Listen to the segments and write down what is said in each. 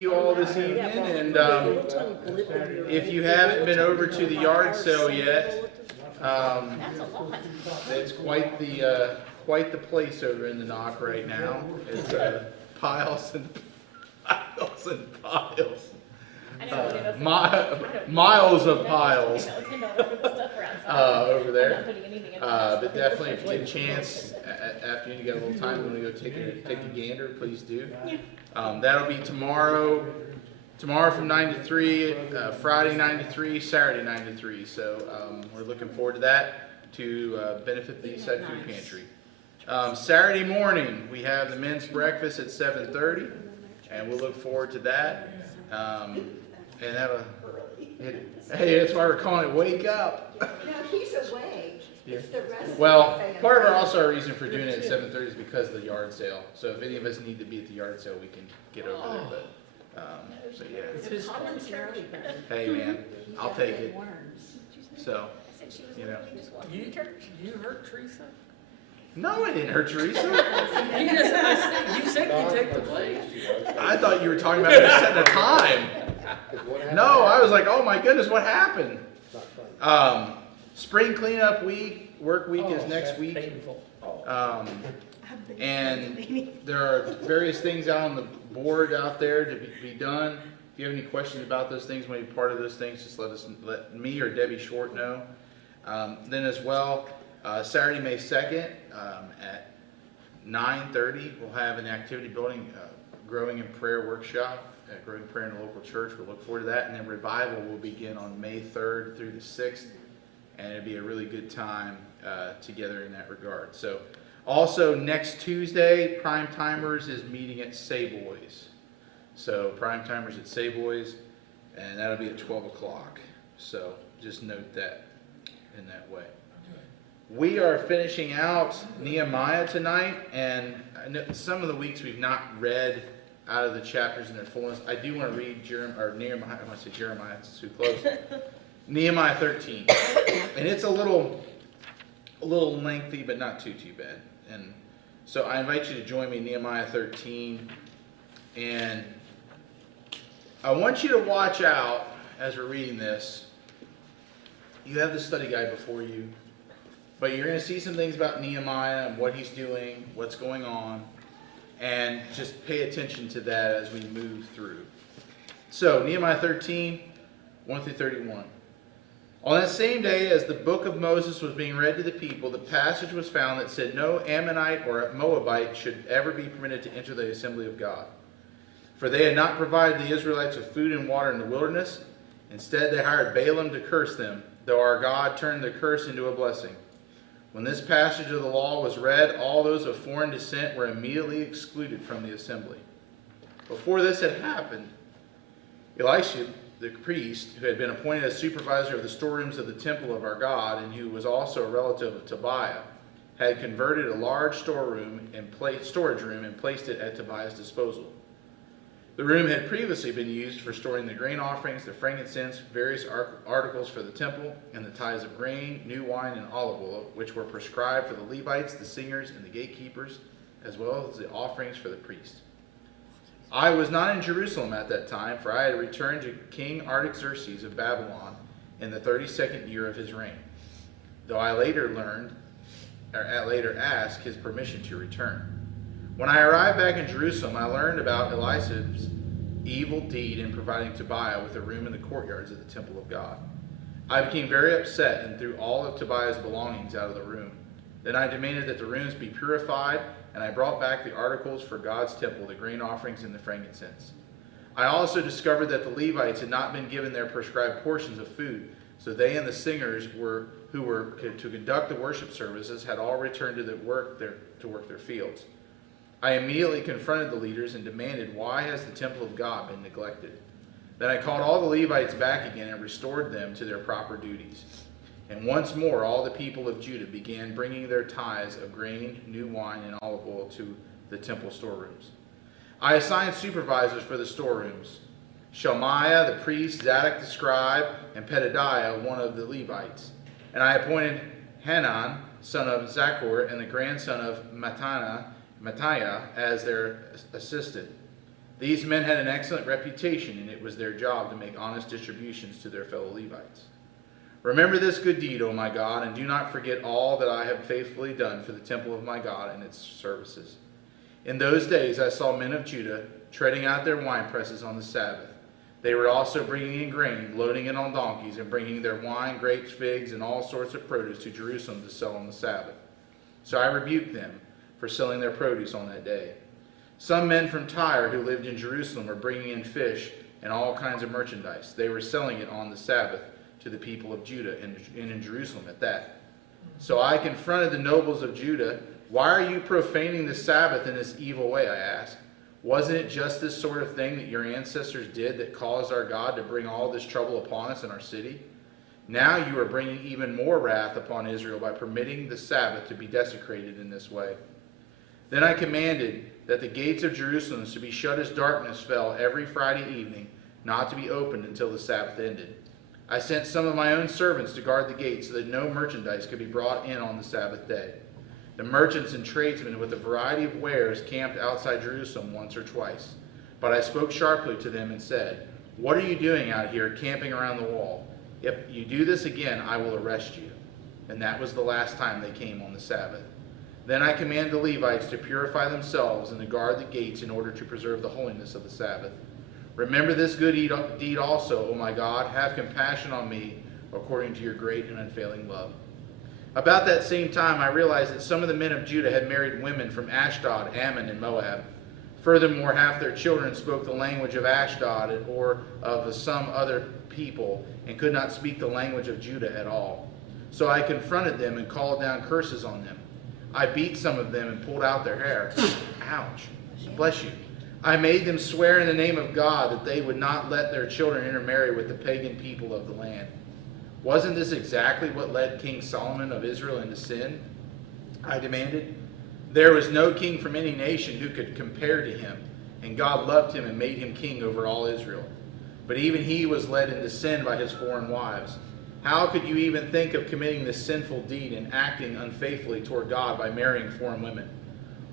You all this evening, and if you haven't been over to the yard sale yet, it's quite the place over in the Knock right now. It's piles and piles and piles, miles of piles over there. But definitely, if you get a chance after you got a little time, you want to go take a gander, please do. That'll be tomorrow from 9 to 3, Friday 9 to 3, Saturday 9 to 3. So we're looking forward to that to benefit the Eastside Food Pantry. Saturday morning, we have the men's breakfast at 7:30, and we'll look forward to that. And hey, that's why we're calling it Wake Up. No, he's awake. Yeah. It's the rest Well, of the family. part of our reason for doing it at 7:30 is because of the yard sale. So if any of us need to be at the yard sale, we can get over there. But so yeah. Hey man, I'll take it. So you know. You hurt Teresa? No, I didn't hurt Teresa. You said you take the blame. I thought you were talking about me setting a time. No, I was like, oh my goodness, what happened? Spring cleanup week, work week is next week. And there are various things out on the board out there to be done. If you have any questions about those things, want to be part of those things, just let me or Debbie Short know. Then as well, Saturday, May 2nd at 9:30, we'll have an activity building growing in prayer workshop at Growing Prayer in the local church. We'll look forward to that. And then revival will begin on May 3rd through the 6th. And it'll be a really good time together in that regard. So also next Tuesday, Prime Timers is meeting at Sayboys. So Prime Timers at Sayboys, and that'll be at 12 o'clock. So just note that in that way. We are finishing out Nehemiah tonight, and I know some of the weeks we've not read out of the chapters in their fullness. I do want to read Nehemiah. I want to say Jeremiah, it's too close. Nehemiah 13, and it's a little lengthy, but not too bad. And so I invite you to join me in Nehemiah 13, and I want you to watch out as we're reading this. You have the study guide before you, but you're going to see some things about Nehemiah and what he's doing, what's going on, and just pay attention to that as we move through. So Nehemiah 13, 1 through 31. On that same day, as the book of Moses was being read to the people, the passage was found that said no Ammonite or Moabite should ever be permitted to enter the assembly of God. For they had not provided the Israelites with food and water in the wilderness. Instead, they hired Balaam to curse them, though our God turned the curse into a blessing. When this passage of the law was read, all those of foreign descent were immediately excluded from the assembly. Before this had happened, Elisha, the priest, who had been appointed as supervisor of the storerooms of the temple of our God, and who was also a relative of Tobiah, had converted a large storage room and placed it at Tobiah's disposal. The room had previously been used for storing the grain offerings, the frankincense, various articles for the temple, and the tithes of grain, new wine, and olive oil, which were prescribed for the Levites, the singers, and the gatekeepers, as well as the offerings for the priests. I was not in Jerusalem at that time, for I had returned to King Artaxerxes of Babylon in the 32nd year of his reign, though I later asked his permission to return. When I arrived back in Jerusalem, I learned about Elisha's evil deed in providing Tobiah with a room in the courtyards of the temple of God. I became very upset and threw all of Tobiah's belongings out of the room. Then I demanded that the rooms be purified, and I brought back the articles for God's temple, the grain offerings and the frankincense. I also discovered that the Levites had not been given their prescribed portions of food, so they and the singers who were to conduct the worship services had all returned to work their fields. I immediately confronted the leaders and demanded, why has the temple of God been neglected? Then I called all the Levites back again and restored them to their proper duties. And once more all the people of Judah began bringing their tithes of grain, new wine, and olive oil to the temple storerooms. I assigned supervisors for the storerooms: Shelmiah the priest, Zadok the scribe, and Pedadiah, one of the Levites. And I appointed Hanan, son of Zaccur, and the grandson of Mattaniah as their assistant. These men had an excellent reputation, and it was their job to make honest distributions to their fellow Levites. Remember this good deed, O my God, and do not forget all that I have faithfully done for the temple of my God and its services. In those days I saw men of Judah treading out their wine presses on the Sabbath. They were also bringing in grain, loading it on donkeys, and bringing their wine, grapes, figs, and all sorts of produce to Jerusalem to sell on the Sabbath. So I rebuked them for selling their produce on that day. Some men from Tyre who lived in Jerusalem were bringing in fish and all kinds of merchandise. They were selling it on the Sabbath to the people of Judah and in Jerusalem at that. So I confronted the nobles of Judah. Why are you profaning the Sabbath in this evil way, I asked. Wasn't it just this sort of thing that your ancestors did that caused our God to bring all this trouble upon us in our city? Now you are bringing even more wrath upon Israel by permitting the Sabbath to be desecrated in this way. Then I commanded that the gates of Jerusalem should be shut as darkness fell every Friday evening, not to be opened until the Sabbath ended. I sent some of my own servants to guard the gates so that no merchandise could be brought in on the Sabbath day. The merchants and tradesmen with a variety of wares camped outside Jerusalem once or twice. But I spoke sharply to them and said, "What are you doing out here camping around the wall? If you do this again, I will arrest you." And that was the last time they came on the Sabbath. Then I commanded the Levites to purify themselves and to guard the gates in order to preserve the holiness of the Sabbath. Remember this good deed also, O my God. Have compassion on me according to your great and unfailing love. About that same time, I realized that some of the men of Judah had married women from Ashdod, Ammon, and Moab. Furthermore, half their children spoke the language of Ashdod or of some other people and could not speak the language of Judah at all. So I confronted them and called down curses on them. I beat some of them and pulled out their hair. Ouch. Bless you. I made them swear in the name of God that they would not let their children intermarry with the pagan people of the land. Wasn't this exactly what led King Solomon of Israel into sin? I demanded. There was no king from any nation who could compare to him, and God loved him and made him king over all Israel. But even he was led into sin by his foreign wives. How could you even think of committing this sinful deed and acting unfaithfully toward God by marrying foreign women?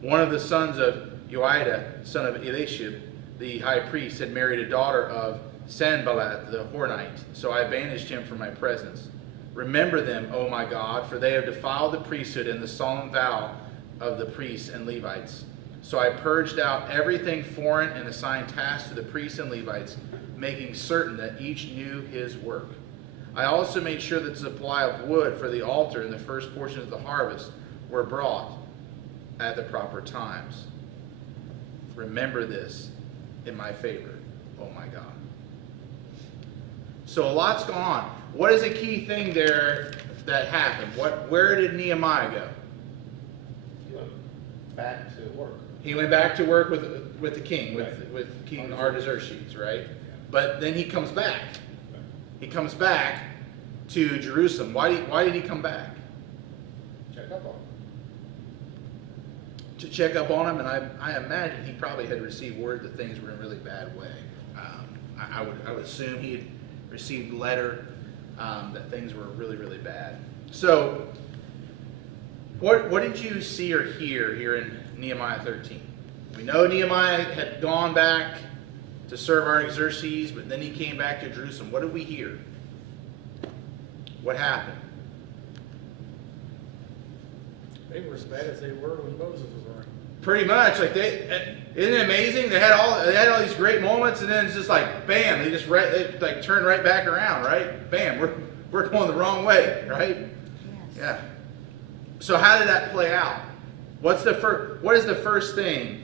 One of the sons of Joiada, son of Elishib, the high priest, had married a daughter of Sanballat the Hornite, so I banished him from my presence. Remember them, O my God, for they have defiled the priesthood and the solemn vow of the priests and Levites. So I purged out everything foreign and assigned tasks to the priests and Levites, making certain that each knew his work. I also made sure that the supply of wood for the altar and the first portion of the harvest were brought at the proper times. Remember this in my favor, oh my God. So a lot's gone on. What is a key thing there that happened? Where did Nehemiah go? He went back to work. He went back to work with the king, with King Artaxerxes, right? But then he comes back. He comes back to Jerusalem. Why did he come back? Check up on him. To check up on him, and I imagine he probably had received word that things were in a really bad way. I would assume he had received a letter that things were really, really bad. So, what did you see or hear here in Nehemiah 13? We know Nehemiah had gone back to serve Artaxerxes, but then he came back to Jerusalem. What did we hear? What happened? They were as bad as they were when Moses was around. Pretty much, like isn't it amazing? They had all these great moments, and then it's just like bam, they turn right back around, right? Bam, we're going the wrong way, right? Yes. Yeah. So how did that play out? What is the first thing?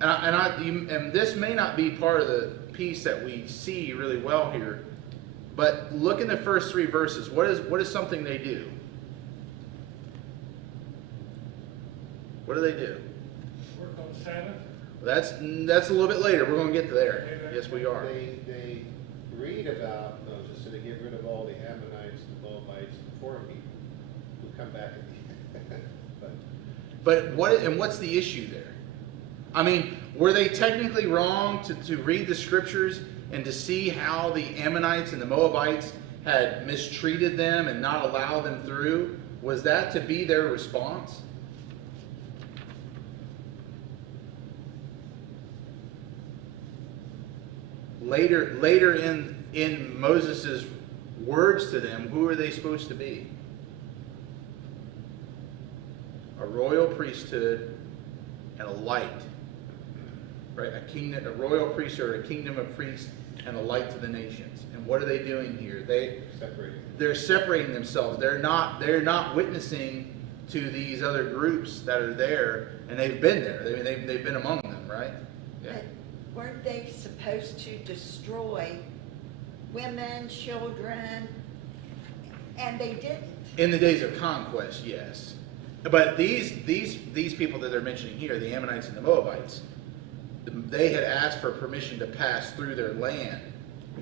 And this may not be part of the piece that we see really well here, but look in the first 3 verses. What is something they do? What do they do? Work on the Sabbath. That's a little bit later. We're going to get to there. Yes, we are. They read about Moses, so they get rid of all the Ammonites, the Moabites, and the foreign people who come back at the end. But what's the issue there? I mean, were they technically wrong to read the scriptures and to see how the Ammonites and the Moabites had mistreated them and not allowed them through? Was that to be their response? later in Moses's words to them, who are they supposed to be? A royal priesthood and a light. Right? A royal priesthood, a kingdom of priests, and a light to the nations. And what are they doing here? They're separating themselves. They're not witnessing to these other groups that are there, and they've been there. I mean, they've been among them, right? Yeah. But weren't they supposed to destroy women, children, and they didn't? In the days of conquest, yes. But these people that they're mentioning here, the Ammonites and the Moabites, they had asked for permission to pass through their land,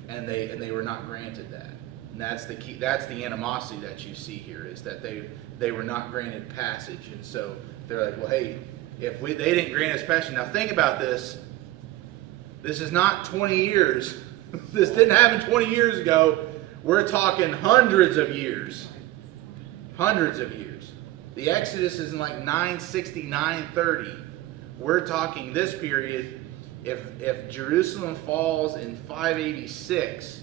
and they were not granted that. And that's the key. That's the animosity that you see here, is that they were not granted passage, and so they're like, well, hey, if they didn't grant us passage. Now think about this. This is not 20 years. This didn't happen 20 years ago. We're talking hundreds of years. Hundreds of years. The Exodus is in like 960, 930. We're talking this period. If Jerusalem falls in 586,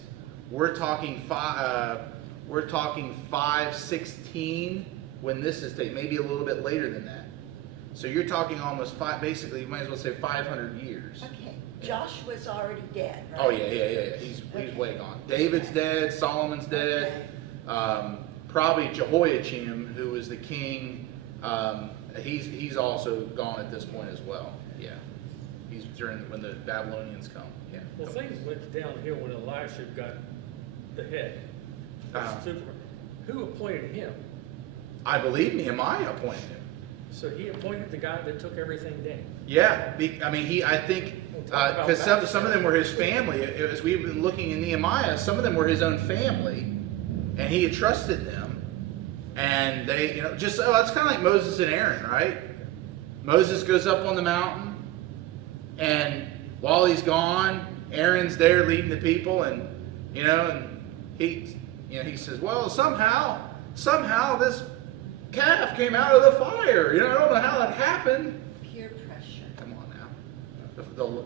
we're talking 516 when this is taken. Maybe a little bit later than that. So you're talking almost basically, you might as well say 500 years. Okay, Joshua's already dead, right? Oh yeah. He's way gone. David's dead. Solomon's dead. Probably Jehoiakim, who was the king. He's also gone at this point as well. Yeah, he's when the Babylonians come. Yeah. Well, things went downhill when Elisha got the head. Who appointed him? I believe Nehemiah appointed him. So he appointed the guy that took everything down. Yeah, I think because some of them were his family. As we've been looking in Nehemiah, some of them were his own family, and he had trusted them. And they, that's kind of like Moses and Aaron, right? Moses goes up on the mountain, and while he's gone, Aaron's there leading the people, and he says, well, somehow this calf came out of the fire. I don't know how that happened. Peer pressure. Come on now.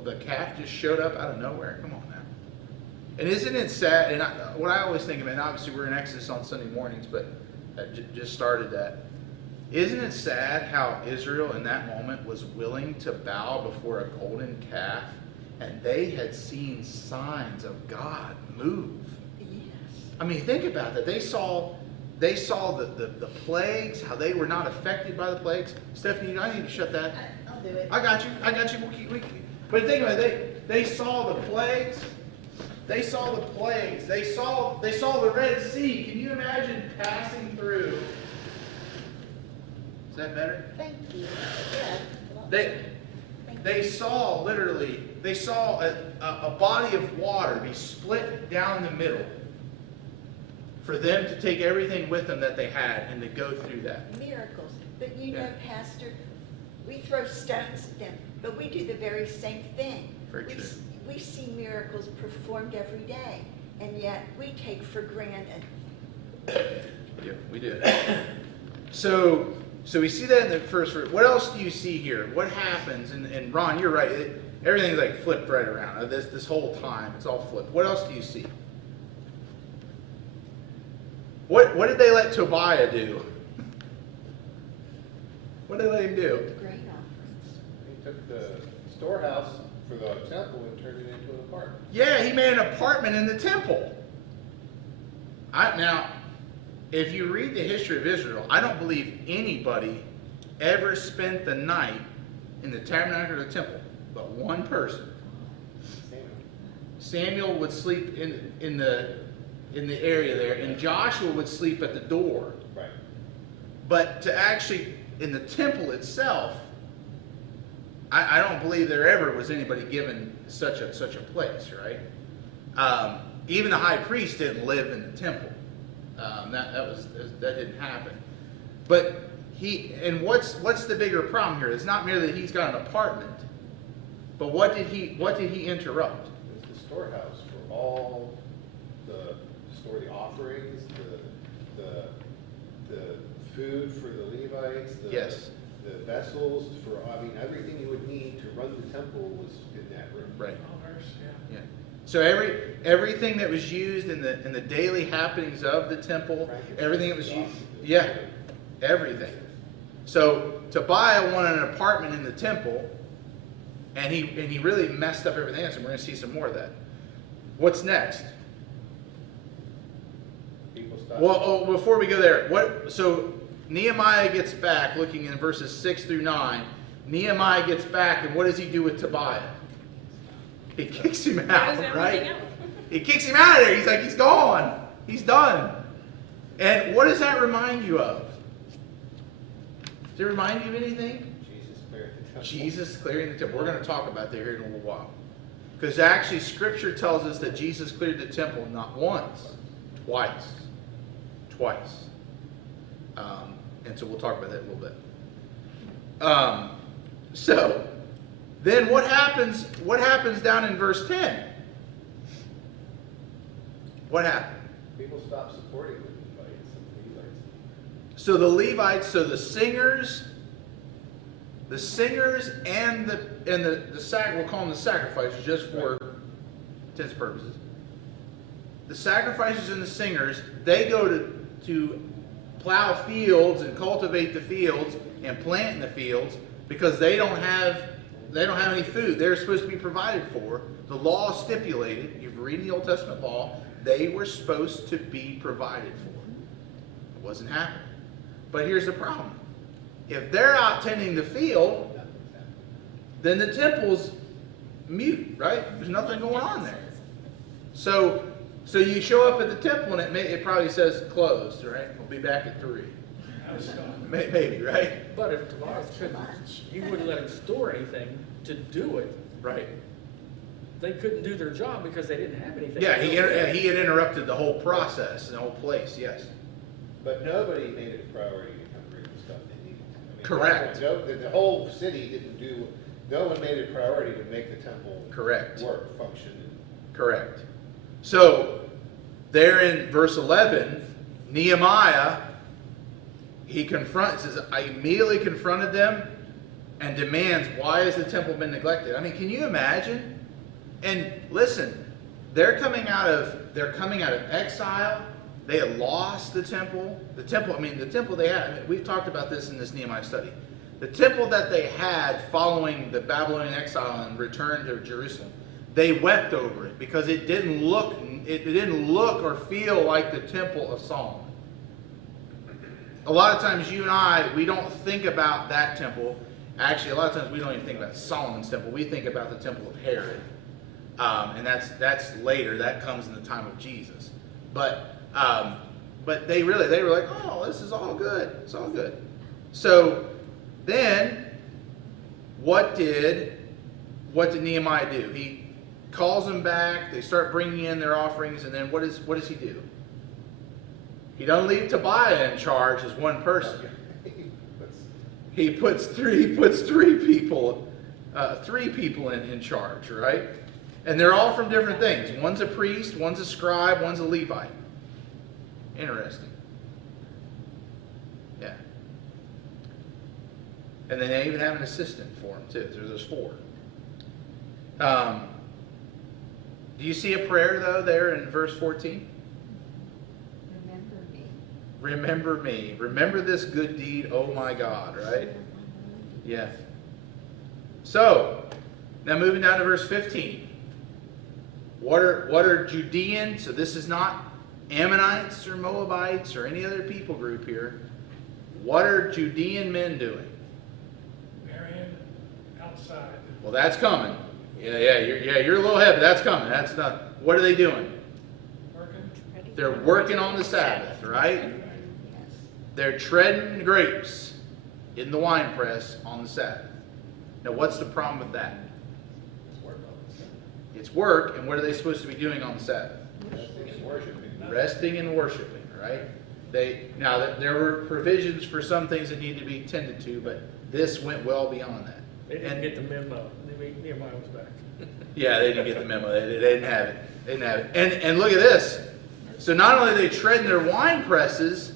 The calf just showed up out of nowhere. Come on now. And isn't it sad? And what I always think of, and obviously we're in Exodus on Sunday mornings, but I just started that. Isn't it sad how Israel in that moment was willing to bow before a golden calf, and they had seen signs of God move? Yes. I mean, think about that. They saw the plagues, how they were not affected by the plagues. Stephanie, I need to shut that. I'll do it. I got you. But think about it. They saw the plagues. They saw the plagues. They saw the Red Sea. Can you imagine passing through? Is that better? Thank you. Yeah. They saw literally. They saw a body of water be split down the middle, for them to take everything with them that they had and to go through that. Miracles. But Pastor, we throw stones at them, but we do the very same thing. Very true. We see miracles performed every day, and yet we take for granted. Yeah, we do. So we see that in the first verse. What else do you see here? What happens? And Ron, you're right. Everything's like flipped right around. This whole time, it's all flipped. What else do you see? What did they let Tobiah do? What did they let him do? The grain offerings. He took the storehouse for the temple and turned it into an apartment. Yeah, he made an apartment in the temple. Now, if you read the history of Israel, I don't believe anybody ever spent the night in the tabernacle or the temple, but one person. Samuel would sleep in the area there, and Joshua would sleep at the door. Right. But to actually, in the temple itself, I don't believe there ever was anybody given such a place, right? Even the high priest didn't live in the temple. That didn't happen. But what's the bigger problem here? It's not merely that he's got an apartment, but what did he interrupt? It's the storehouse for all store the offerings, the food for the Levites, Yes. the vessels everything you would need to run the temple was in that room. Right. Commerce, yeah. Yeah. So everything that was used in the daily happenings of the temple, everything that was used, yeah, everything. So Tobiah wanted an apartment in the temple, and he really messed up everything else, and we're going to see some more of that. What's next? People stop. Well, before we go there, so Nehemiah gets back, looking in verses 6 through 9. Nehemiah gets back, and what does he do with Tobiah? He kicks him out, Throws right? everything out. He kicks him out of there. He's like, he's gone. He's done. And what does that remind you of? Does it remind you of anything? Jesus cleared the temple. Jesus clearing the temple. We're going to talk about that here in a little while. Because actually Scripture tells us that Jesus cleared the temple not once, twice. Twice. And so we'll talk about that in a little bit. So, then what happens down in verse 10? What happened? People stopped supporting the Levites and the Levites. So the Levites, so the singers and we'll call them the sacrificers just for intents purposes. The sacrificers and the singers, they go to plow fields and cultivate the fields and plant in the fields because they don't have any food. They're supposed to be provided for. The law stipulated, you've read the Old Testament law, they were supposed to be provided for. It wasn't happening. But here's the problem. If they're out tending the field, then the temple's mute, right? There's nothing going on there. So you show up at the temple and it probably says closed, right? We'll be back at 3. Maybe, right? But if Tobias couldn't, he wouldn't let him store anything to do it. Right. They couldn't do their job because they didn't have anything. Yeah, he had interrupted the whole process, the whole place, yes. But nobody made it a priority to come bring the stuff they needed. I mean, Correct. The whole city didn't do, no one made it a priority to make the temple Correct. work, function. Correct. So, there in verse 11, Nehemiah, says, I immediately confronted them and demands, why has the temple been neglected? I mean, can you imagine? And listen, they're coming out of exile. They had lost the temple. The temple they had, we've talked about this in this Nehemiah study. The temple that they had following the Babylonian exile and return to Jerusalem, they wept over it because it didn't look or feel like the temple of Solomon. A lot of times you and I, we don't think about that temple. Actually, a lot of times we don't even think about Solomon's temple. We think about the temple of Herod. And that's later. That comes in the time of Jesus. But they were like, oh, this is all good. It's all good. So then, what did Nehemiah do? He calls them back. They start bringing in their offerings, and then what does he do? He doesn't leave Tobiah in charge as one person. He puts three people in charge, right? And they're all from different things. One's a priest, one's a scribe, one's a Levite. Interesting. Yeah. And then they even have an assistant for him too. So there's 4. Do you see a prayer though there in verse 14? Remember me. Remember me. Remember this good deed, oh my God, right? Yeah. So, now moving down to verse 15. What are Judean? So this is not Ammonites or Moabites or any other people group here. What are Judean men doing? Marion, outside. Well, that's coming. You're a little heavy. That's coming. That's not. What are they doing? Working. They're working on the Sabbath, right? Yes. They're treading grapes in the wine press on the Sabbath. Now, what's the problem with that? It's work, and what are they supposed to be doing on the Sabbath? Resting and worshiping, right? There were provisions for some things that need to be tended to, but this went well beyond that. They didn't get the memo. Nehemiah was back. Yeah, they didn't get the memo. They didn't have it. They didn't have it. And look at this. So not only are they treading their wine presses,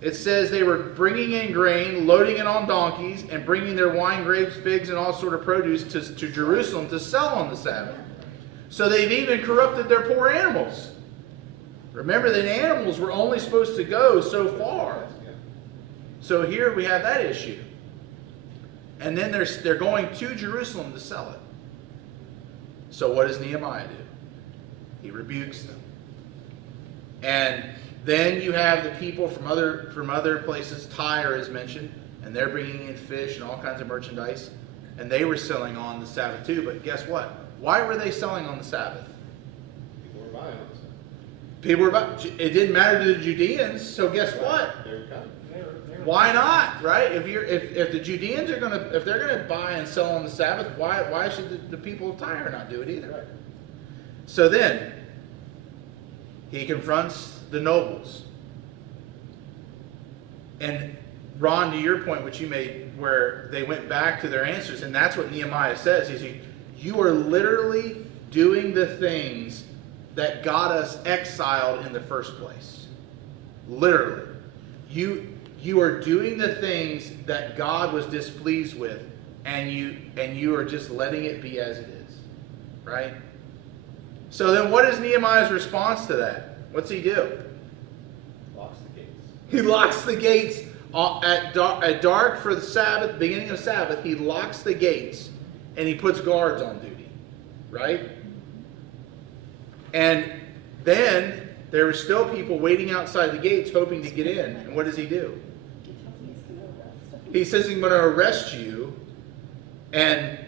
it says they were bringing in grain, loading it on donkeys, and bringing their wine, grapes, figs, and all sort of produce to Jerusalem to sell on the Sabbath. So they've even corrupted their poor animals. Remember that animals were only supposed to go so far. Yeah. So here we have that issue. And then they're going to Jerusalem to sell it. So what does Nehemiah do? He rebukes them. And then you have the people from other places. Tyre is mentioned, and they're bringing in fish and all kinds of merchandise, and they were selling on the Sabbath too. But guess what? Why were they selling on the Sabbath? People were buying on stuff. People were about. It didn't matter to the Judeans. So guess what? They were coming. They're- Why not? Right? If the Judeans are if they're gonna buy and sell on the Sabbath, why should the people of Tyre not do it either? Right. So then he confronts the nobles. And Ron, to your point, which you made, where they went back to their answers, and that's what Nehemiah says. He says, you are literally doing the things that got us exiled in the first place. Literally. You are doing the things that God was displeased with, and you are just letting it be as it is. Right? So then what is Nehemiah's response to that? What's he do? Locks the gates. He locks the gates at dark for the Sabbath, beginning of Sabbath. He locks the gates and he puts guards on duty. Right? And then there were still people waiting outside the gates hoping to get in. And what does he do? He says he's going to arrest you and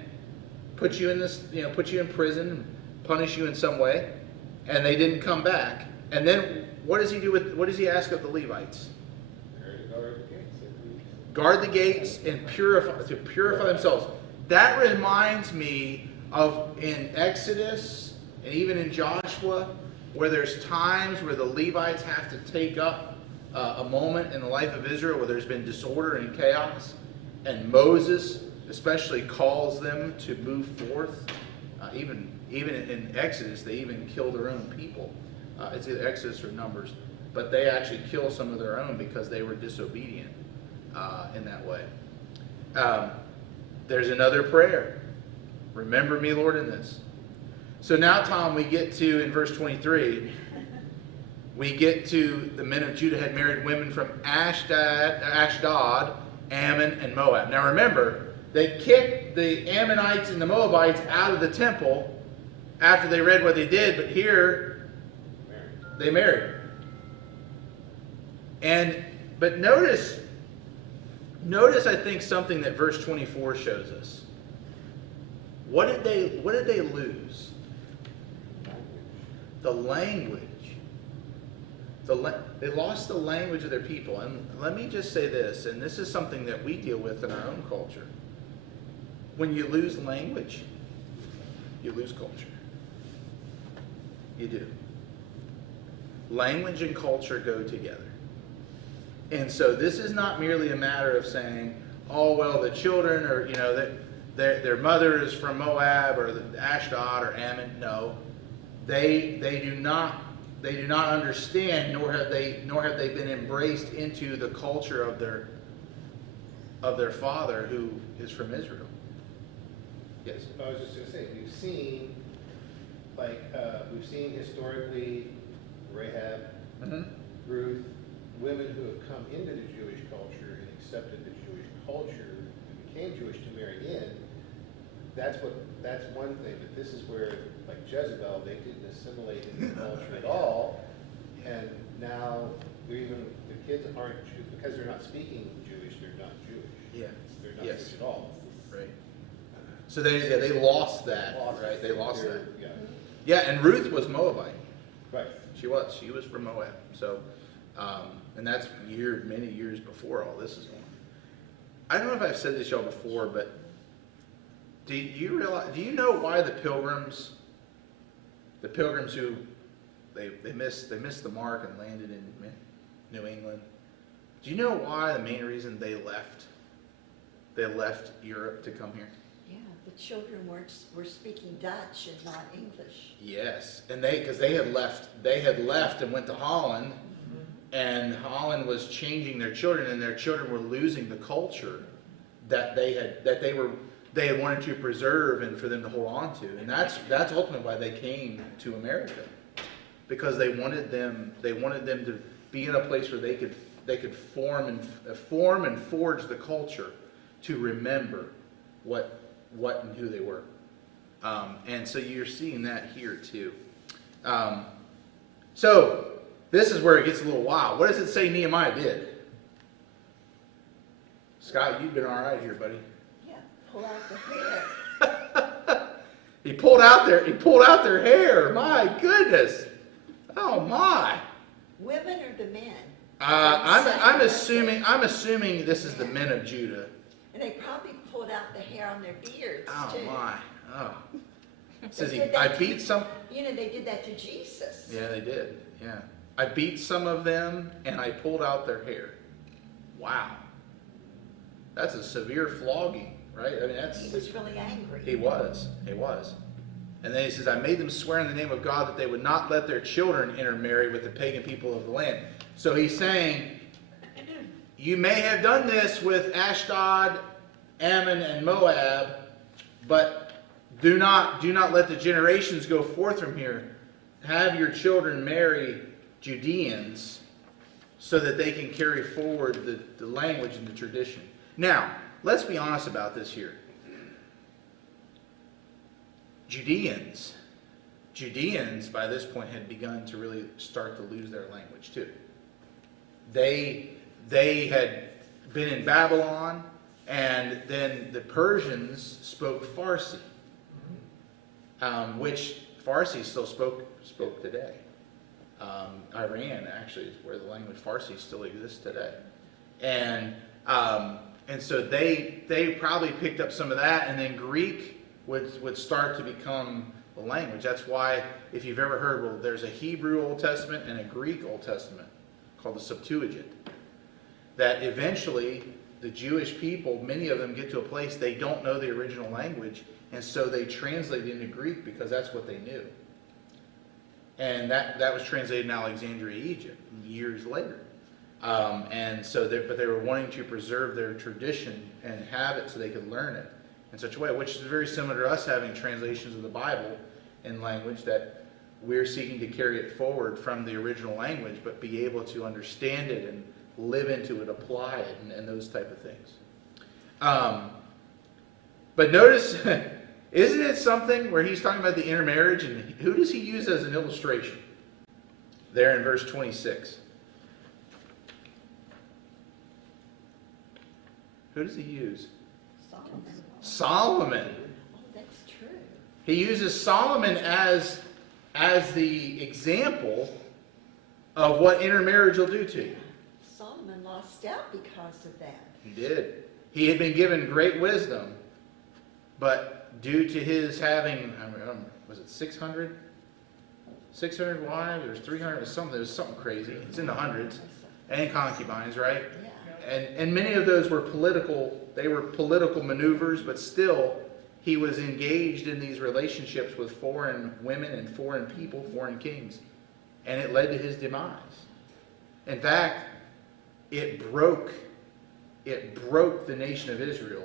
put you in prison, punish you in some way. And they didn't come back. And then what does he ask of the Levites? Guard the gates and purify themselves. That reminds me of in Exodus and even in Joshua, where there's times where the Levites have to take up a moment in the life of Israel where there's been disorder and chaos, and Moses especially calls them to move forth. Even in Exodus, they even kill their own people. It's either Exodus or Numbers, but they actually kill some of their own because they were disobedient in that way. There's another prayer. Remember me, Lord, in this. So now, Tom, we get to, in verse 23, we get to the men of Judah had married women from Ashdod, Ammon, and Moab. Now remember, they kicked the Ammonites and the Moabites out of the temple after they read what they did, but here they married. But notice I think something that verse 24 shows us. What did they lose? The language. They lost the language of their people. And let me just say this, and this is something that we deal with in our own culture. When you lose language, you lose culture. You do. Language and culture go together. And so this is not merely a matter of saying, oh, well, the children are, their mother is from Moab or Ashdod or Ammon. No. They do not understand, nor have they been embraced into the culture of their father who is from Israel. Yes. I was just going to say, we've seen historically Rahab, Ruth, women who have come into the Jewish culture and accepted the Jewish culture and became Jewish to marry in. That's one thing. But this is where, like Jezebel, they didn't assimilate into the culture at all, and now the kids aren't Jewish because they're not speaking Jewish. They're not Jewish. Yeah. They're not Yes. Jewish at all. Right. So they lost that. Right. They lost that. Yeah. Yeah, and Ruth was Moabite. Right. She was from Moab. So, and that's many years before all this is going on. I don't know if I've said this y'all before, but do you know why the pilgrims who they missed the mark and landed in New England? Do you know why the main reason they left Europe to come here? Yeah, the children were speaking Dutch and not English. Yes, and because they had left and went to Holland, and Holland was changing their children, and their children were losing the culture that they they had wanted to preserve and for them to hold on to. And that's ultimately why they came to America. Because they wanted them to be in a place where they could form and forge the culture to remember what and who they were. And so you're seeing that here too. So this is where it gets a little wild. What does it say Nehemiah did? Scott, you've been all right here, buddy. Yeah, pull out the hair. He pulled out their hair. My goodness. Oh my. Women or the men? I'm assuming this is the men of Judah. And they probably pulled out the hair on their beards Oh too. my. Oh. Says They he, did that I to- beat some. You know, they did that to Jesus. Yeah, they did. Yeah. I beat some of them and I pulled out their hair. Wow. That's a severe flogging, right? I mean, He was really angry. He was. And then he says, I made them swear in the name of God that they would not let their children intermarry with the pagan people of the land. So he's saying, you may have done this with Ashdod, Ammon, and Moab, but do not let the generations go forth from here. Have your children marry Judeans so that they can carry forward the language and the tradition. Now, let's be honest about this here. Judeans by this point had begun to really start to lose their language too. They had been in Babylon, and then the Persians spoke Farsi, which Farsi still spoke today. Iran actually is where the language Farsi still exists today, and so they probably picked up some of that, and then Greek would start to become the language. That's why, if you've ever heard, well, there's a Hebrew Old Testament and a Greek Old Testament called the Septuagint. That eventually the Jewish people, many of them get to a place they don't know the original language, and so they translate into Greek because that's what they knew. And that was translated in Alexandria, Egypt, years later. But they were wanting to preserve their tradition and have it so they could learn it in such a way, which is very similar to us having translations of the Bible in language that we're seeking to carry it forward from the original language, but be able to understand it and live into it, apply it, and those type of things. But notice, isn't it something where he's talking about the intermarriage, and who does he use as an illustration? There in verse 26. Who does he use? Solomon. Oh, that's true. He uses Solomon as the example of what intermarriage will do to you. Solomon lost out because of that. He did. He had been given great wisdom, but due to his having, was it 600? 600 wives, or 300, it was something crazy. It's in the hundreds. And concubines, right? Yeah. And many of those were political maneuvers, but still, he was engaged in these relationships with foreign women and foreign people, foreign kings. And it led to his demise. In fact, it broke the nation of Israel,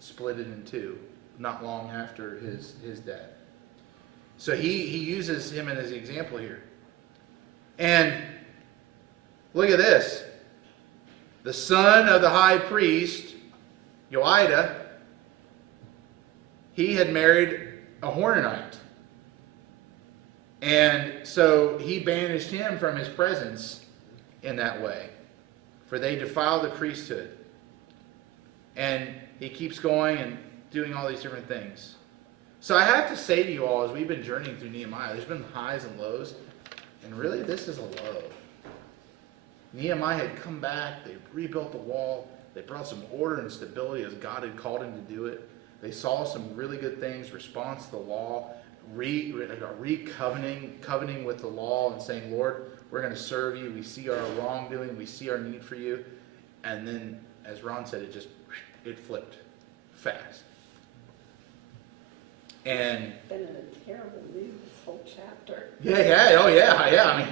split it in two, not long after his death. So he uses him as an example here. And look at this. The son of the high priest, Joiada, he had married a Horonite. And so he banished him from his presence in that way, for they defiled the priesthood. And he keeps going and doing all these different things. So I have to say to you all, as we've been journeying through Nehemiah, there's been highs and lows, and really this is a low. Nehemiah had come back, they rebuilt the wall, they brought some order and stability as God had called him to do it. They saw some really good things, response to the law, covenanting with the law and saying, Lord, we're going to serve you. We see our wrongdoing. We see our need for you. And then, as Ron said, it flipped fast. And Been in a terrible mood this whole chapter. yeah. I mean,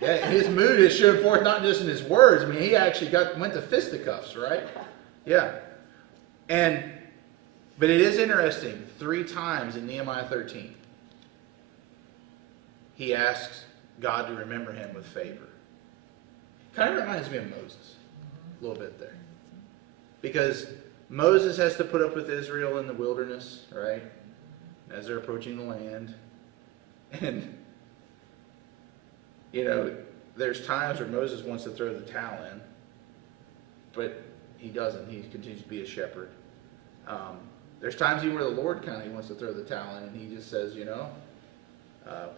yeah, his mood is shown forth not just in his words. I mean, he actually went to fisticuffs, right? Yeah. And But it is interesting, 3 times in Nehemiah 13, he asks God to remember him with favor. Kind of reminds me of Moses, a little bit there. Because Moses has to put up with Israel in the wilderness, right? As they're approaching the land. And, you know, there's times where Moses wants to throw the towel in, but he doesn't. He continues to be a shepherd. There's times even where the Lord kind of wants to throw the towel in, and he just says, you know,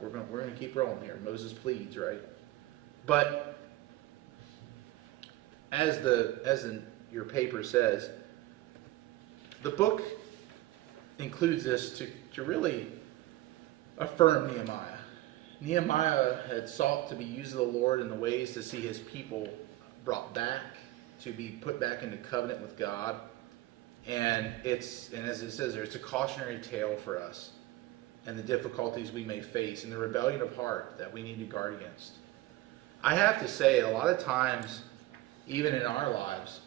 we're going to keep rolling here. Moses pleads, right? But as your paper says, the book includes this to really affirm Nehemiah. Nehemiah had sought to be used of the Lord in the ways to see his people brought back, to be put back into covenant with God. And as it says there, it's a cautionary tale for us and the difficulties we may face and the rebellion of heart that we need to guard against. I have to say, a lot of times, even in our lives,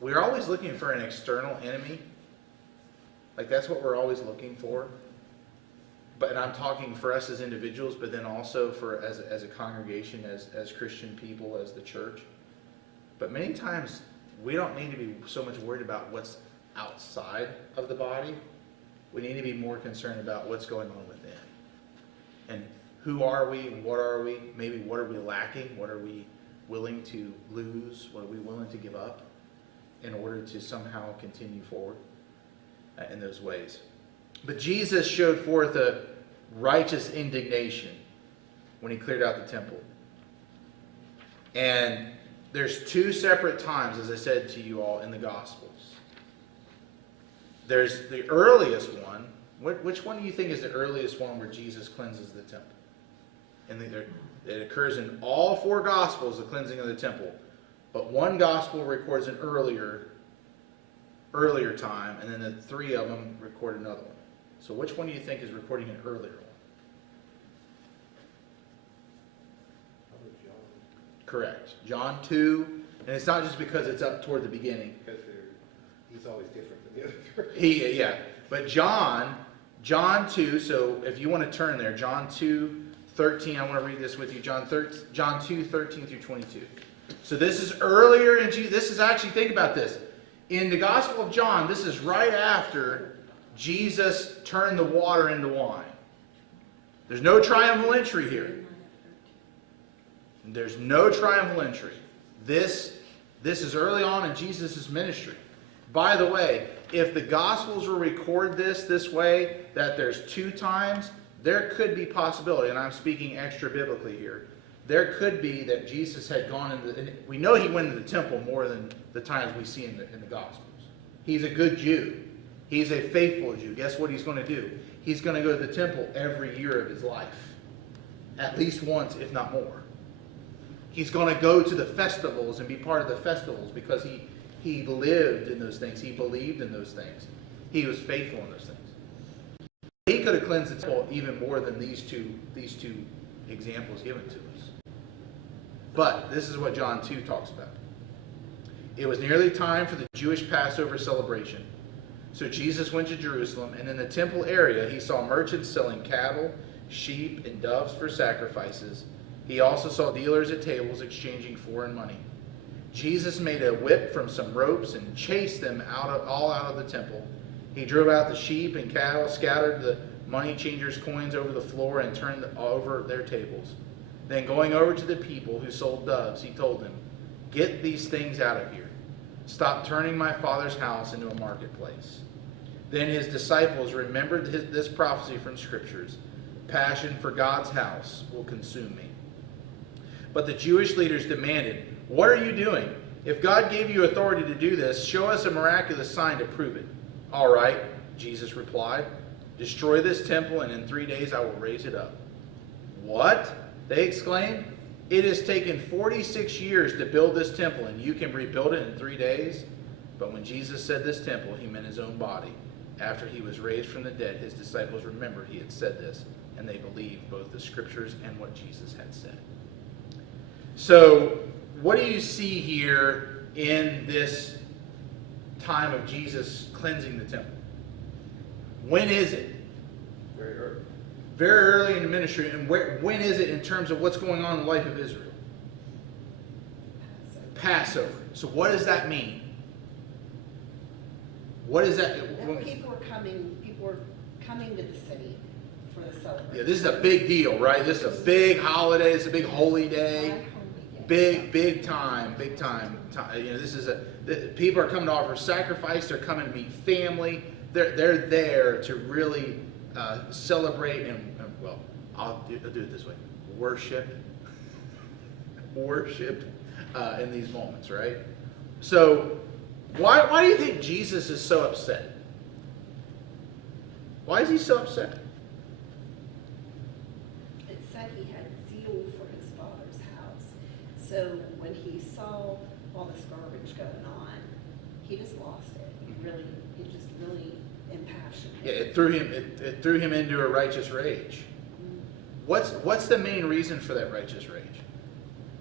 we're always looking for an external enemy. Like, that's what we're always looking for. And I'm talking for us as individuals, but then also for as a congregation, as Christian people, as the church. But many times, we don't need to be so much worried about what's outside of the body. We need to be more concerned about what's going on within. And who are we? What are we? Maybe what are we lacking? What are we willing to lose? What are we willing to give up in order to somehow continue forward in those ways? But Jesus showed forth a righteous indignation when he cleared out the temple. And there's 2 separate times, as I said to you all, in the Gospels. There's the earliest one. Which one do you think is the earliest one where Jesus cleanses the temple? And it occurs in all 4 Gospels, the cleansing of the temple. But one Gospel records an earlier time, and then the 3 of them record another one. So which one do you think is recording an earlier one? Correct. John 2. And it's not just because it's up toward the beginning. Because he's always different than the other 3. Yeah. But John 2, so if you want to turn there, John 2:13, I want to read this with you. John 2:13 through 22. So this is earlier in Jesus. This is actually, think about this. In the Gospel of John, this is right after Jesus turned the water into wine. There's no triumphal entry here. There's no triumphal entry. This is early on in Jesus' ministry. By the way, if the Gospels will record this way, that there's 2 times, there could be possibility, and I'm speaking extra biblically here, there could be that Jesus had gone into we know he went into the temple more than the times we see in the Gospels. He's a good Jew. He's a faithful Jew. Guess what he's going to do? He's going to go to the temple every year of his life. At least once, if not more. He's going to go to the festivals and be part of the festivals because he lived in those things. He believed in those things. He was faithful in those things. He could have cleansed the temple even more than these two examples given to us. But this is what John 2 talks about. It was nearly time for the Jewish Passover celebration. So Jesus went to Jerusalem, and in the temple area he saw merchants selling cattle, sheep, and doves for sacrifices. He also saw dealers at tables exchanging foreign money. Jesus made a whip from some ropes and chased them all out of the temple. He drove out the sheep and cattle, scattered the money changers' coins over the floor, and turned over their tables. Then going over to the people who sold doves, he told them, "Get these things out of here. Stop turning my Father's house into a marketplace." Then his disciples remembered this prophecy from Scriptures. Passion for God's house will consume me. But the Jewish leaders demanded, "What are you doing? If God gave you authority to do this, show us a miraculous sign to prove it." "All right," Jesus replied. "Destroy this temple, and in 3 days I will raise it up." "What?" they exclaimed. "It has taken 46 years to build this temple, and you can rebuild it in 3 days?" But when Jesus said this temple, he meant his own body. After he was raised from the dead, his disciples remembered he had said this, and they believed both the Scriptures and what Jesus had said. So, what do you see here in this time of Jesus cleansing the temple? When is it? Very early. Very early in the ministry. And when is it in terms of what's going on in the life of Israel? Passover. So what does that mean? What is that? That people were coming to the city for the celebration. Yeah, this is a big deal, right? This is a big holiday. It's a big holy day. Big time. You know, this is people are coming to offer sacrifice. They're coming to meet family. They're there to really celebrate and well, I'll do it this way: worship in these moments, right? So, why do you think Jesus is so upset? Why is he so upset? It said he had zeal for his father's house. So when he saw all this garbage going on, he just lost it. He just really impassioned. Yeah, it threw him into a righteous rage. What's the main reason for that righteous rage?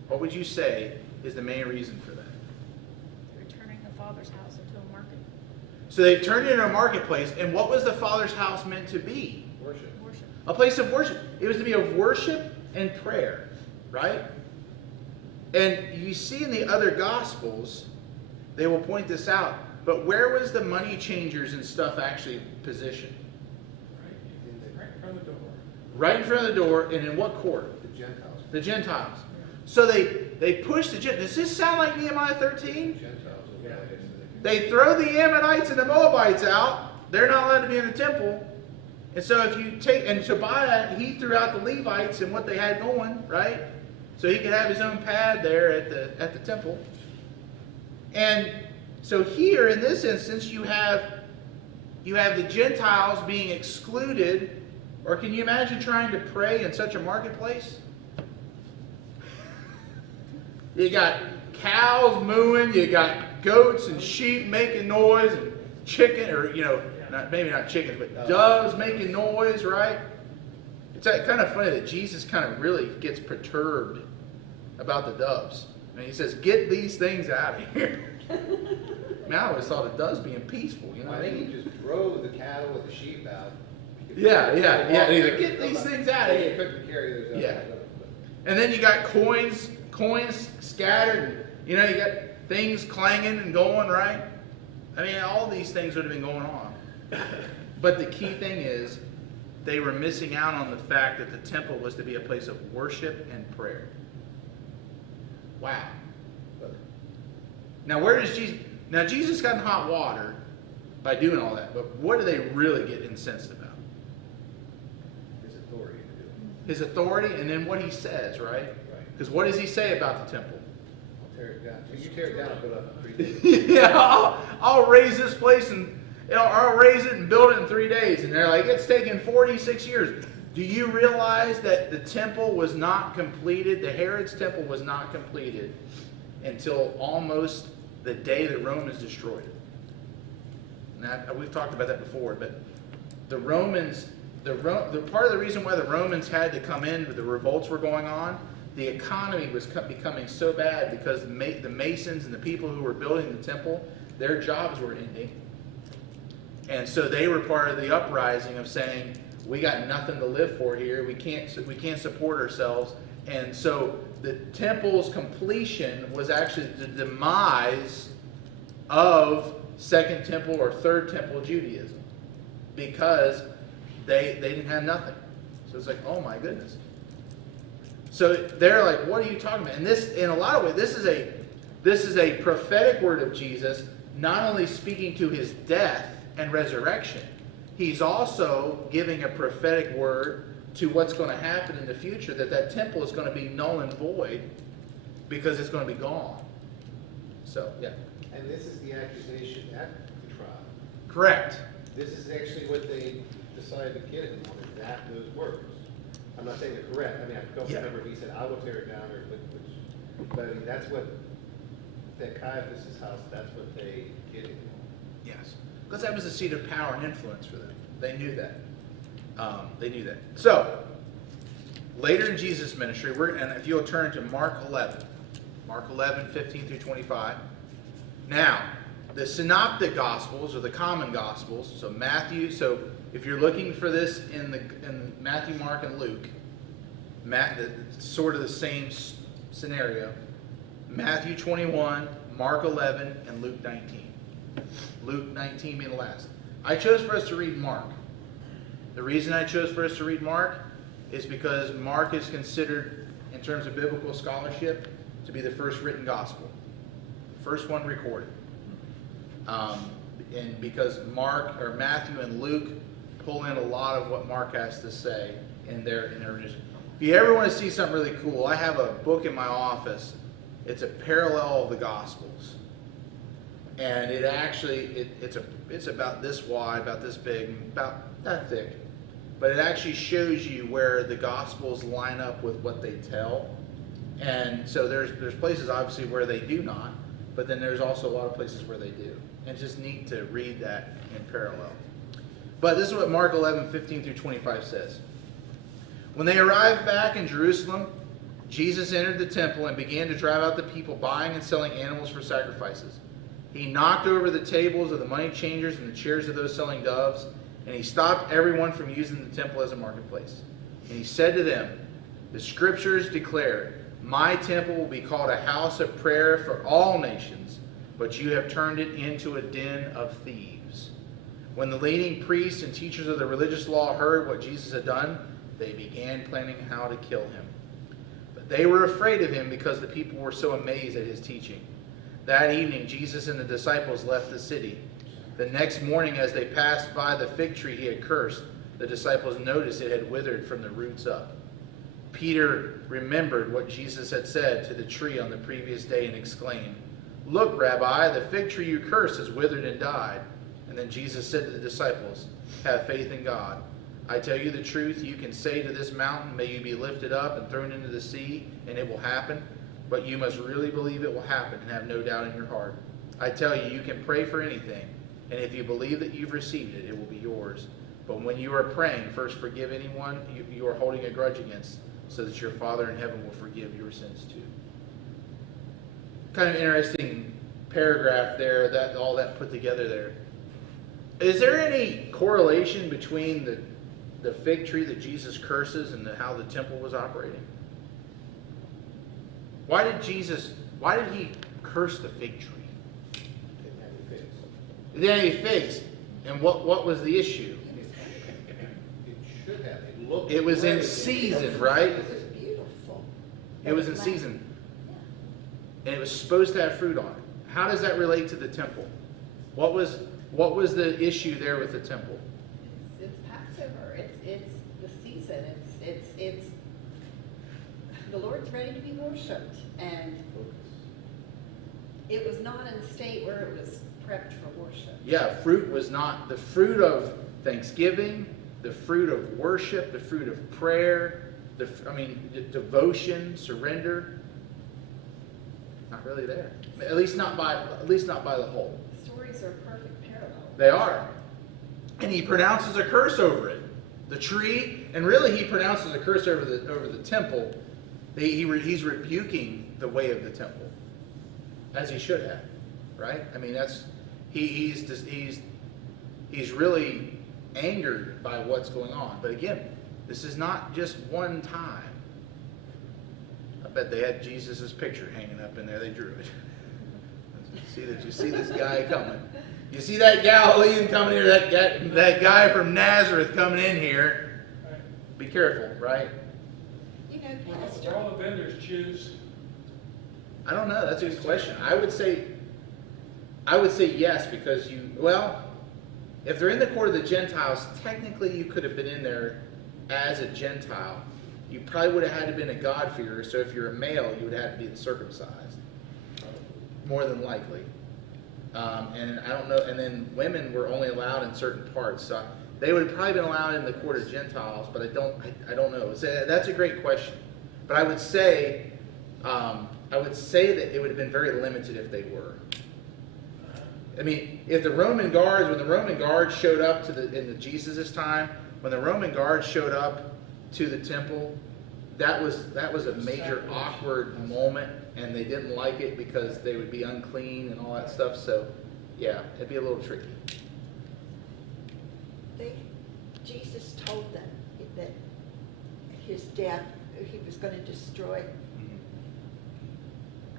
What would you say is the main reason for that? Returning the Father's house into a market. So they've turned it into a marketplace, and what was the Father's house meant to be? Worship. Worship. A place of worship. It was to be of worship and prayer, right? And you see in the other Gospels, they will point this out, but where was the money changers and stuff actually positioned? Right in front of the door. Right in front of the door, and in what court? The Gentiles. The Gentiles. So they push the Gentiles. Does this sound like Nehemiah 13? Gentiles. Yeah. They throw the Ammonites and the Moabites out. They're not allowed to be in the temple. And so if you take, and Tobiah, he threw out the Levites and what they had going, right? So he could have his own pad there at the temple. And so here in this instance you have the Gentiles being excluded. Or can you imagine trying to pray in such a marketplace? You got cows mooing, you got goats and sheep making noise, and chicken, or maybe not chickens, but doves making noise, right? It's kind of funny that Jesus kind of really gets perturbed about the doves. I mean, he says, "Get these things out of here." I mean, I always thought of doves being peaceful, you know I what I think mean? he just drove the cattle and the sheep out. Yeah. He's like, "Get these things out of He here." couldn't carry those out. Yeah. And then you got coins scattered. You got things clanging and going, right? I mean, all these things would have been going on. But the key thing is, they were missing out on the fact that the temple was to be a place of worship and prayer. Wow. Now, where does Jesus... Now, Jesus got in hot water by doing all that, but what do they really get incensed about? His authority to do it. His authority, and then what he says, right? Right. Because what does he say about the temple? I'll tear it down. So you tear it down and put up in 3 days. Yeah, I'll raise this place and I'll raise it and build it in 3 days. And they're like, it's taken 46 years. Do you realize that the temple was not completed? The Herod's temple was not completed until almost the day that Romans destroyed it. Now, we've talked about that before, but the Romans, the part of the reason why the Romans had to come in, the revolts were going on, the economy was becoming so bad because the Masons and the people who were building the temple, their jobs were ending. And so they were part of the uprising of saying, we got nothing to live for here. We can't support ourselves. And so the temple's completion was actually the demise of Second Temple or Third Temple Judaism, because they didn't have nothing. So it's like, oh my goodness. So they're like, what are you talking about? And this, in a lot of ways, this is a prophetic word of Jesus, not only speaking to his death and resurrection, he's also giving a prophetic word to what's going to happen in the future, that temple is going to be null and void because it's going to be gone. So, yeah. And this is the accusation at the trial. Correct. This is actually what they decided to get him on, those words. I'm not saying they're correct. I mean, I don't remember if he said, I will tear it down, or but I mean, that's what, that Caiaphas' house, that's what they get him on. Yes. Because that was a seat of power and influence for them. They knew that. They knew that. So, later in Jesus' ministry, and if you'll turn to Mark 11, 15 through 25. Now, the synoptic gospels, or the common gospels, so Matthew, so if you're looking for this in Matthew, Mark, and Luke, sort of the same scenario. Matthew 21, Mark 11, and Luke 19. Luke 19 being the last. I chose for us to read Mark. The reason I chose for us to read Mark is because Mark is considered, in terms of biblical scholarship, to be the first written gospel. First one recorded. And because Matthew and Luke pull in a lot of what Mark has to say in their religion. If you ever want to see something really cool, I have a book in my office. It's a parallel of the Gospels. And it actually, it's about this wide, about this big, about that thick. But it actually shows you where the Gospels line up with what they tell. And so there's places obviously where they do not, but then there's also a lot of places where they do. And it's just neat to read that in parallel. But this is what Mark 11, 15 through 25 says. When they arrived back in Jerusalem, Jesus entered the temple and began to drive out the people buying and selling animals for sacrifices. He knocked over the tables of the money changers and the chairs of those selling doves, and he stopped everyone from using the temple as a marketplace. And he said to them, "The scriptures declare, my temple will be called a house of prayer for all nations, but you have turned it into a den of thieves." When the leading priests and teachers of the religious law heard what Jesus had done, they began planning how to kill him. But they were afraid of him because the people were so amazed at his teaching. That evening, Jesus and the disciples left the city. The next morning, as they passed by the fig tree he had cursed, the disciples noticed it had withered from the roots up. Peter remembered what Jesus had said to the tree on the previous day and exclaimed, "Look, Rabbi, the fig tree you cursed has withered and died." And then Jesus said to the disciples, "Have faith in God. I tell you the truth, you can say to this mountain, 'May you be lifted up and thrown into the sea,' and it will happen. But you must really believe it will happen and have no doubt in your heart. I tell you, you can pray for anything, and if you believe that you've received it, it will be yours. But when you are praying, first forgive anyone you are holding a grudge against, so that your Father in heaven will forgive your sins too." Kind of interesting paragraph there, that all that put together there. Is there any correlation between the fig tree that Jesus curses and how the temple was operating? Why did he curse the fig tree? Didn't have any figs. It didn't have any figs. And what was the issue? It should have. It looked. It was in great. season, right? It was beautiful. It was in season. And it was supposed to have fruit on it. How does that relate to the temple? What was the issue there with the temple? It's Passover, it's the season, it's, the Lord's ready to be worshiped, and it was not in a state where it was prepped for worship. Yeah, fruit was not the fruit of thanksgiving, the fruit of worship, the fruit of prayer, devotion, surrender. Not really there. At least not by the whole. The stories are a perfect parallel. They are. And he pronounces a curse over it. The tree, and really he pronounces a curse over the temple. He's rebuking the way of the temple, as he should have, right? I mean, he's really angered by what's going on. But again, this is not just one time. I bet they had Jesus' picture hanging up in there. They drew it. You see this guy coming. You see that Galilean coming here, that guy from Nazareth coming in here. Be careful, right? You know, Will Pastor, all the vendors choose? I don't know. That's a good question. I would say yes, because if they're in the court of the Gentiles, technically you could have been in there as a Gentile. You probably would have had to have been a God-fearer. So if you're a male, you would have to be circumcised, more than likely. And I don't know. And then women were only allowed in certain parts. So they would have probably been allowed in the court of Gentiles, but I don't know. So that's a great question. But I would say that it would have been very limited if they were. I mean, if when the Roman guards showed up in Jesus' time, when the Roman guards showed up to the temple, that was a major awkward moment, and they didn't like it because they would be unclean and all that stuff. So, yeah, it'd be a little tricky. Jesus told them that his death, he was going to destroy.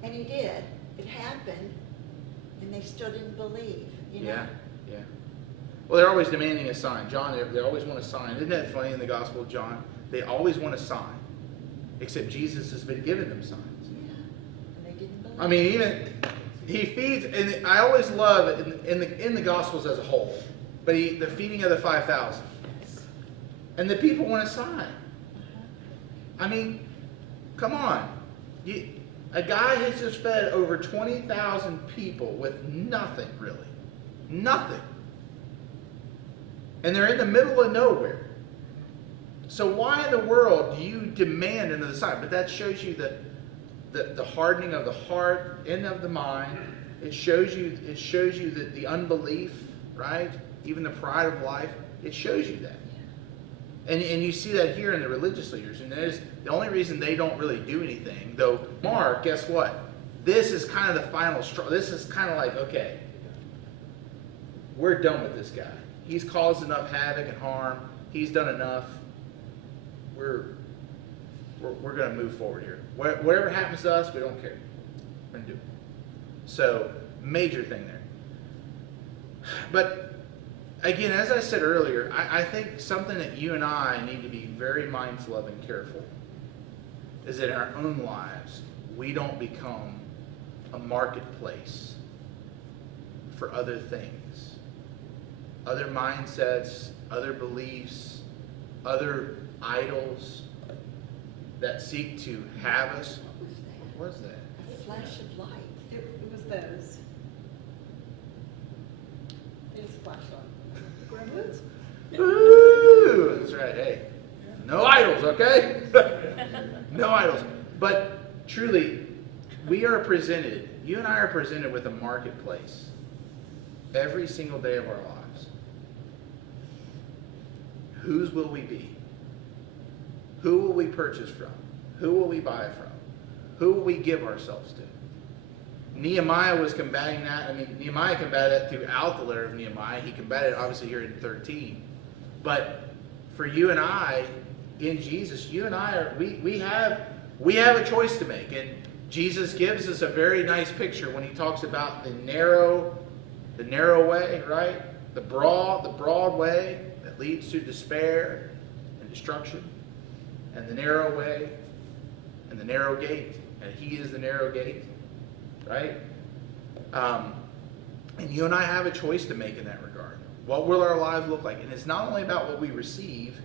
And he did. It happened, and they still didn't believe, you know? Yeah, yeah. Well, they're always demanding a sign. John, they always want a sign. Isn't that funny in the Gospel of John? They always want a sign. Except Jesus has been giving them signs. Yeah. And they didn't believe. I mean, even he feeds, and I always love it in the Gospels as a whole, but the feeding of the 5,000. And the people want a sign. I mean, come on. A guy has just fed over 20,000 people with nothing, really. Nothing. And they're in the middle of nowhere. So why in the world do you demand another sign? But that shows you the hardening of the heart and of the mind. It shows you that the unbelief, right? Even the pride of life. It shows you that. And you see that here in the religious leaders. And that is the only reason they don't really do anything. Though, Mark, guess what? This is kind of the final straw. This is kind of like, okay, we're done with this guy. He's caused enough havoc and harm. He's done enough. We're going to move forward here. Whatever happens to us, we don't care. We're going to do it. So, major thing there. But again, as I said earlier, I think something that you and I need to be very mindful of and careful is that in our own lives, we don't become a marketplace for other things, other mindsets, other beliefs, other idols that seek to have us. What was that? What was that? A flash of light. It was those. It just flashed on. Gremlins? Ooh, that's right. Hey, no idols, okay? No idols. But truly, we are presented, you and I are presented with a marketplace every single day of our lives. Whose will we be? Who will we purchase from? Who will we buy from? Who will we give ourselves to? Nehemiah was combating that. I mean, Nehemiah combated that throughout the letter of Nehemiah. He combated it obviously here in 13. But for you and I, in Jesus, you and I are we have a choice to make. And Jesus gives us a very nice picture when he talks about the narrow way, right? The broad way that leads to despair and destruction, and the narrow way and the narrow gate. And he is the narrow gate. Right? And you and I have a choice to make in that regard. What will our lives look like? And it's not only about what we receive,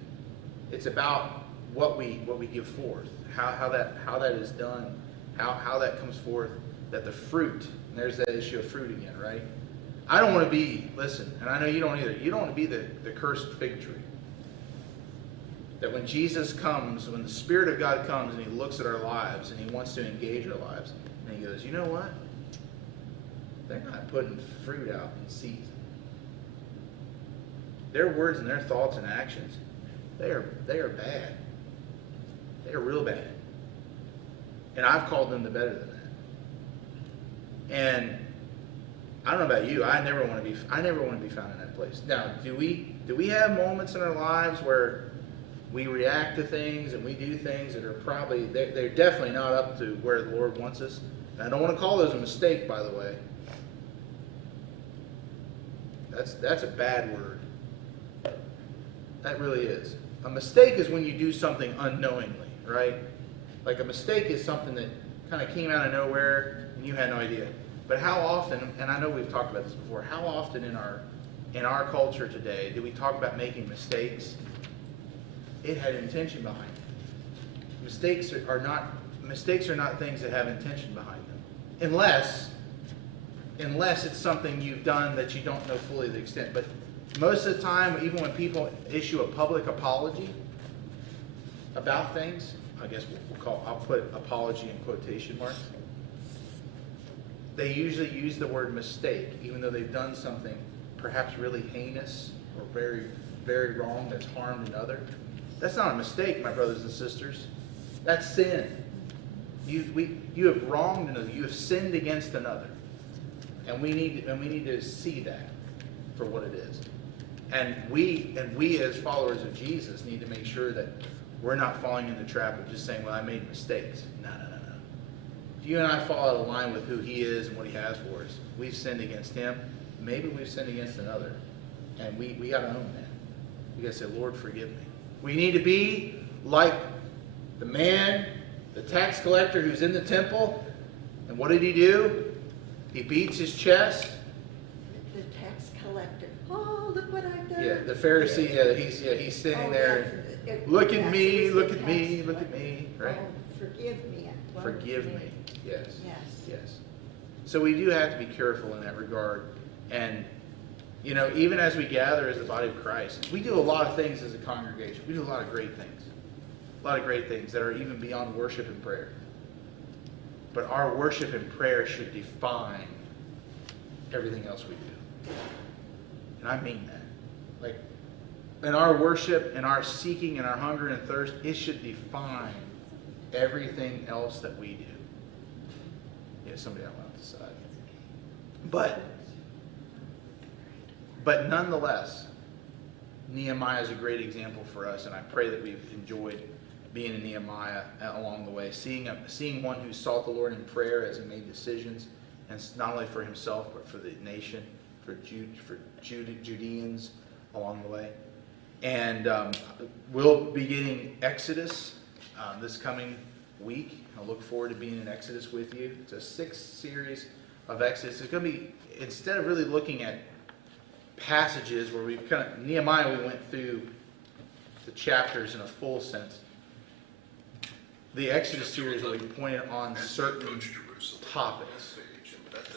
it's about what we give forth. How that is done, how that comes forth, that the fruit, and there's that issue of fruit again, right? I don't want to be, listen, and I know you don't either, you don't want to be the cursed fig tree. That when Jesus comes, when the Spirit of God comes and he looks at our lives and he wants to engage our lives, and he goes, you know what? They're not putting fruit out in season. Their words and their thoughts and actions, they are bad. They are real bad. And I've called them to better than that. And I don't know about you, I never want to be found in that place. Now, do we have moments in our lives where we react to things and we do things that are probably, they're definitely not up to where the Lord wants us. And I don't want to call those a mistake, by the way. That's a bad word. That really is. A mistake is when you do something unknowingly, right? Like a mistake is something that kind of came out of nowhere and you had no idea. But how often, and I know we've talked about this before, how often in our culture today do we talk about making mistakes? It had intention behind it. Mistakes are not things that have intention behind them. Unless it's something you've done that you don't know fully the extent. But most of the time, even when people issue a public apology about things, I guess I'll put apology in quotation marks. They usually use the word mistake, even though they've done something perhaps really heinous or very, very wrong that's harmed another. That's not a mistake, my brothers and sisters. That's sin. You have wronged another. You have sinned against another. And we need to see that for what it is. And we as followers of Jesus need to make sure that we're not falling in the trap of just saying, well, I made mistakes. No. If you and I fall out of line with who he is and what he has for us, we've sinned against him. Maybe we've sinned against another. And we got to own that. We got to say, Lord, forgive me. We need to be like the man, the tax collector who's in the temple. And what did he do? He beats his chest. The tax collector, oh, look what I've done. Yeah, the Pharisee, he's standing there. Look at me, look at me, look at me, right? Oh, forgive me. Forgive me. Yes. Yes. So we do have to be careful in that regard. And, even as we gather as the body of Christ, we do a lot of things as a congregation. We do a lot of great things. A lot of great things that are even beyond worship and prayer. But our worship and prayer should define everything else we do. And I mean that. Like, in our worship and our seeking and our hunger and thirst, it should define everything else that we do. Yeah, somebody out on the side. But nonetheless, Nehemiah is a great example for us, and I pray that we've enjoyed being in Nehemiah along the way, seeing one who sought the Lord in prayer as he made decisions, and not only for himself but for the nation, for Judeans along the way. And we'll be getting Exodus this coming week. I look forward to being in Exodus with you. It's a 6th series of Exodus. It's going to be, instead of really looking at passages where Nehemiah, we went through the chapters in a full sense. The Exodus series will be pointed on certain topics.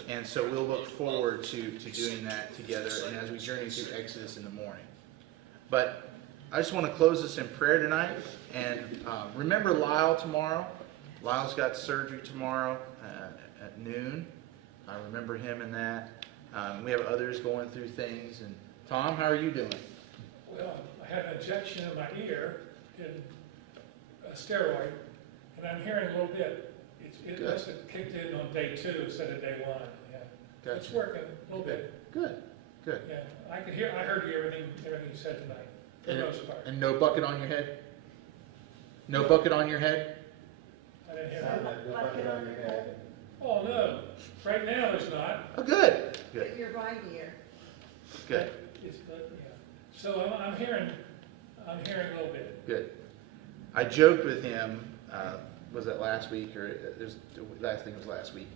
And so we'll look forward to doing that together and as we journey through Exodus in the morning. But I just want to close this in prayer tonight. And remember Lyle tomorrow. Lyle's got surgery tomorrow at noon. I remember him in that. We have others going through things. And Tom, how are you doing? Well, I had an injection in my ear, in a steroid, and I'm hearing a little bit. It Good. must have kicked in on day 2 instead of day 1. Yeah. Gotcha. It's working a little bit. Good. Yeah, I heard you everything you said tonight, for the most part. And no bucket on your head? No bucket on your head? I didn't hear Sound that. like no bucket on your head. Oh, no, right now there's not. Oh, good. Good. Put your right ear. Good. Yeah. So I'm hearing a little bit. Good. I joked with him, was that last week, or the last thing was last week.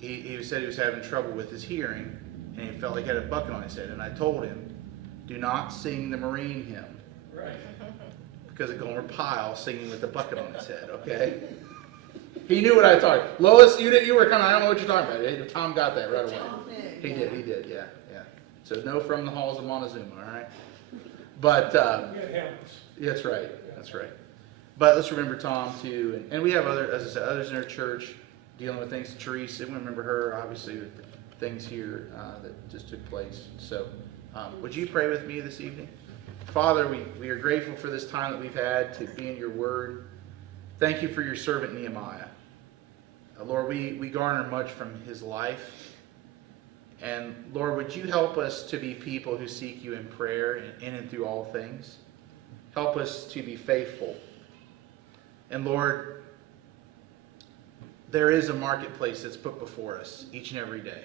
He said he was having trouble with his hearing, and he felt like he had a bucket on his head. And I told him, do not sing the Marine hymn, Right. because of Gomer Pyle singing with the bucket on his head, okay? He knew what I was talking about. Lois, you were kind of, I don't know what you're talking about. Tom got that right away. Tom knew, He yeah. did, yeah. So no from the halls of Montezuma, all right? But, We had helmets. that's right. But let's remember Tom too, and we have as I said, others in our church dealing with things. Teresa, we remember her, obviously, with things here that just took place. So, would you pray with me this evening? Father, we are grateful for this time that we've had to be in your word. Thank you for your servant Nehemiah. Lord, we garner much from his life. And Lord, would you help us to be people who seek you in prayer in and through all things? Help us to be faithful. And Lord, there is a marketplace that's put before us each and every day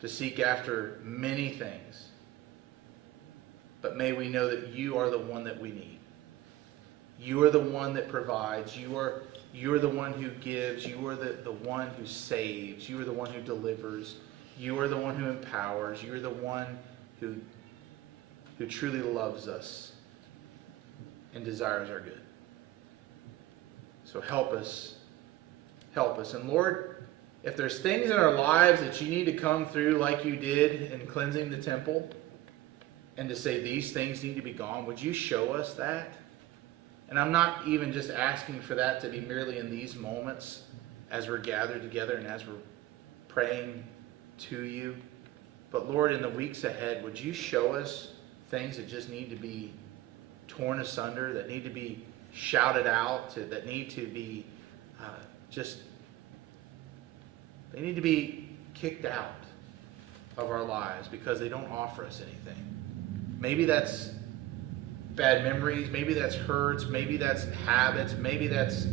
to seek after many things. But may we know that you are the one that we need. You are the one that provides. You are the one who gives. You are the one who saves. You are the one who delivers. You are the one who empowers. You are the one who truly loves us and desires our good. So help us. Help us. And Lord, if there's things in our lives that you need to come through like you did in cleansing the temple, and to say these things need to be gone, would you show us that? And I'm not even just asking for that to be merely in these moments as we're gathered together and as we're praying to you. But Lord, in the weeks ahead, would you show us things that just need to be torn asunder, that need to be shouted out, that need to be they need to be kicked out of our lives because they don't offer us anything. Maybe that's bad memories, maybe that's hurts, maybe that's habits, maybe that's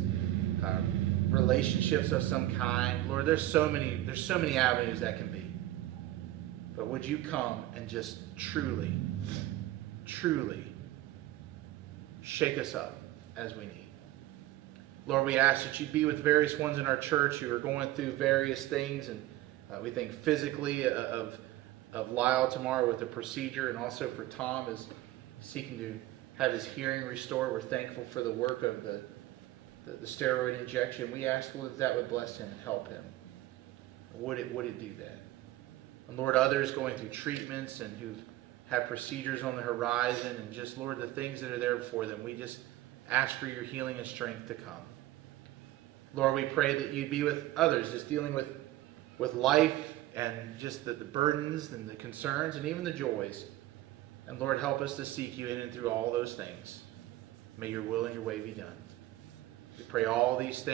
relationships of some kind. Lord, there's so many avenues that can be. But would you come and just truly shake us up as we need. Lord, we ask that you'd be with various ones in our church who are going through various things, and we think physically of Lyle tomorrow with a procedure, and also for Tom is seeking to have his hearing restored. We're thankful for the work of the steroid injection. We ask, Lord, that would bless him and help him. Would it do that? And Lord, others going through treatments and who've had procedures on the horizon, and just, Lord, the things that are there before them, we just ask for your healing and strength to come. Lord, we pray that you'd be with others just dealing with life and just the burdens and the concerns and even the joys. And Lord, help us to seek you in and through all those things. May your will and your way be done. We pray all these things